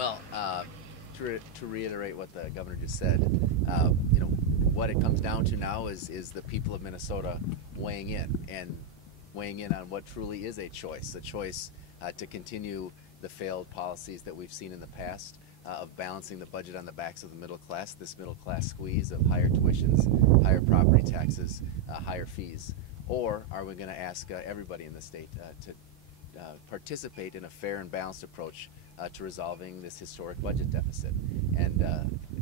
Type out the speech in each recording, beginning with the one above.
Well, to reiterate what the governor just said, what it comes down to now is the people of Minnesota weighing in on what truly is a choice to continue the failed policies that we've seen in the past of balancing the budget on the backs of the middle class, this middle class squeeze of higher tuitions, higher property taxes, higher fees. Or are we going to ask everybody in the state to participate in a fair and balanced approach to resolving this historic budget deficit? And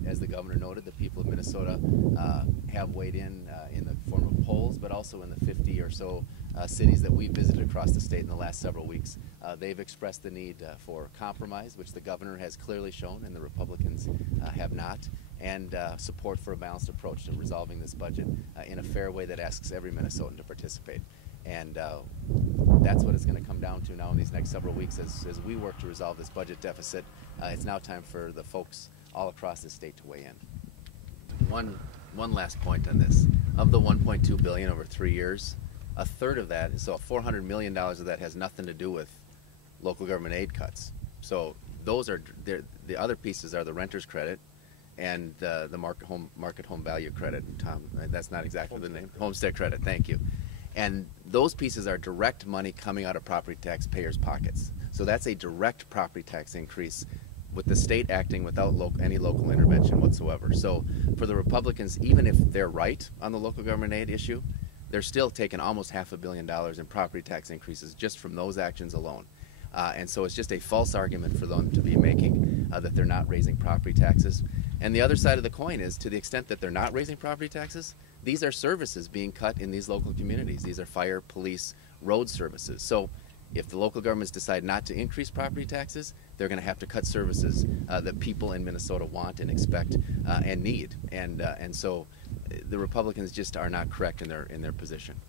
as the governor noted, the people of Minnesota have weighed in the form of polls, but also in the 50 or so cities that we've visited across the state in the last several weeks. They've expressed the need for compromise, which the governor has clearly shown and the Republicans have not, and support for a balanced approach to resolving this budget in a fair way that asks every Minnesotan to participate. And that's what it's going to come down to now in these next several weeks as we work to resolve this budget deficit. It's now time for the folks all across the state to weigh in. One last point on this. Of the $1.2 billion over 3 years, a third of that, so $400 million of that has nothing to do with local government aid cuts. So those are the other pieces are the renter's credit and the market home value credit. Tom, that's not exactly the name. Homestead credit. Thank you. And those pieces are direct money coming out of property taxpayers' pockets. So that's a direct property tax increase with the state acting without any local intervention whatsoever. So for the Republicans, even if they're right on the local government aid issue, they're still taking almost $500 million in property tax increases just from those actions alone. And so it's just a false argument for them to be making that they're not raising property taxes. And the other side of the coin is, to the extent that they're not raising property taxes, these are services being cut in these local communities. These are fire, police, road services. So if the local governments decide not to increase property taxes, they're going to have to cut services that people in Minnesota want and expect and need. And so the Republicans just are not correct in their position.